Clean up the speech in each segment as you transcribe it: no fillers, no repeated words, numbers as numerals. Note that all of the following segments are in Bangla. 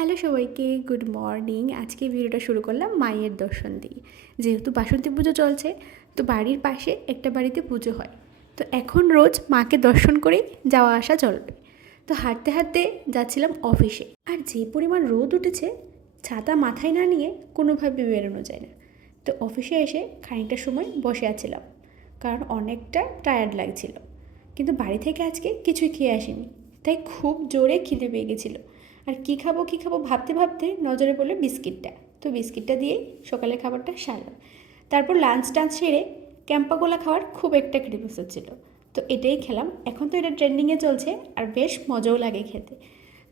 হ্যালো সবাইকে, গুড মর্নিং। আজকে ভিডিওটা শুরু করলাম মায়ের দর্শন দিয়ে। যেহেতু বাসন্তী পুজো চলছে, তো বাড়ির পাশে একটা বাড়িতে পুজো হয়। তো এখন রোজ মাকে দর্শন করেই যাওয়া আসা চলবে। তো হাঁটতে হাঁটতে যাচ্ছিলাম অফিসে, আর যে পরিমাণ রোদ উঠেছে, ছাতা মাথায় না নিয়ে কোনোভাবে বেরোনো যায় না। তো অফিসে এসে খানিকটা সময় বসে আছিলাম, কারণ অনেকটা টায়ার্ড লাগছিল। কিন্তু বাড়ি থেকে আজকে কিছুই খেয়ে আসিনি, তাই খুব জোরে খিদে পেয়ে গেছিলো। আর কী খাবো ভাবতে ভাবতে নজরে পড়লো বিস্কিটটা। তো বিস্কিটটা দিয়েই সকালের খাবারটা সারলাম। তারপর লাঞ্চ টাঞ্চ সেরে ক্যাম্পাকোলা খাওয়ার খুব একটা ক্রেভিংস হচ্ছিল, তো এটাই খেলাম। এখন তো এটা ট্রেন্ডিংয়ে চলছে, আর বেশ মজাও লাগে খেতে।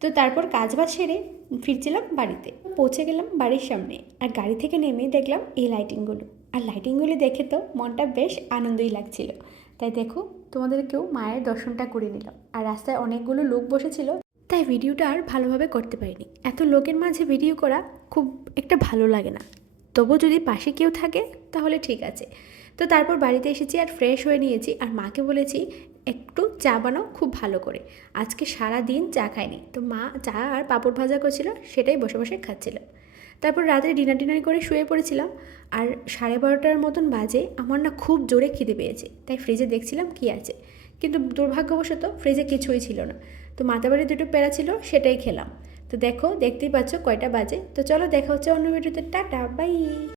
তো তারপর কাজ বাজ সেরে ফিরছিলাম বাড়িতে, পৌঁছে গেলাম বাড়ির সামনে। আর গাড়ি থেকে নেমে দেখলাম এই লাইটিংগুলো, আর লাইটিংগুলি দেখে তো মনটা বেশ আনন্দই লাগছিল। তাই দেখো, তোমাদেরকেও মায়ের দর্শনটা করে নিলাম। আর রাস্তায় অনেকগুলো লোক বসেছিল, তাই ভিডিওটা আর ভালোভাবে করতে পারিনি। এত লোকের মাঝে ভিডিও করা খুব একটা ভালো লাগে না, তবু যদি পাশে কেউ থাকে তাহলে ঠিক আছে। তো তারপর বাড়িতে এসেছি আর ফ্রেশ হয়ে নিয়েছি, আর মাকে বলেছি একটু চা বানাও খুব ভালো করে। আজকে সারা দিন চা খাইনি, তো মা চা আর পাঁপড় ভাজা করছিল, সেটাই বসে বসে খাচ্ছিলাম। তারপর রাত্রে ডিনার করে শুয়ে পড়েছিলাম। আর 12:30 মতন বাজে আমার না খুব জোরে খিদে পেয়েছে, তাই ফ্রিজে দেখছিলাম কী আছে। কিন্তু দুর্ভাগ্যবশত ফ্রিজে কিছুই ছিল না। তো মাতাবাড়ি দুটো প্যারা ছিল, সেটাই খেলাম। তো দেখতেই পাচ্ছ কয়টা বাজে। তো চলো, দেখা হচ্ছে অন্য ভিডিওতে। Ta-ta, by.